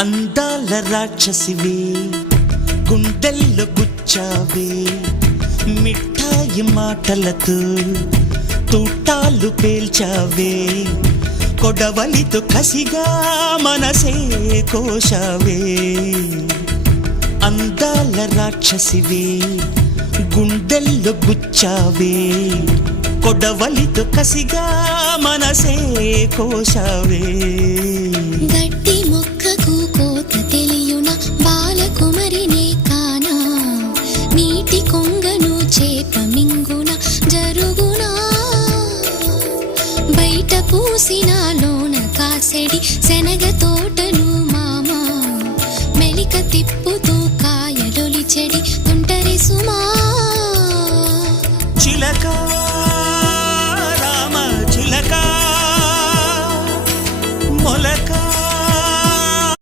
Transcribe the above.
అందాల రాక్షసివే గుండెల్లో గుచ్చావే మిఠాయి మాటలతో తూటాలు పేల్చావే కొడవలితో కసిగా మనసే కోశావే అందాల రాక్షసివే గుండెల్లో గుచ్చావే కొడవలితో కసిగా మనసే కోశావే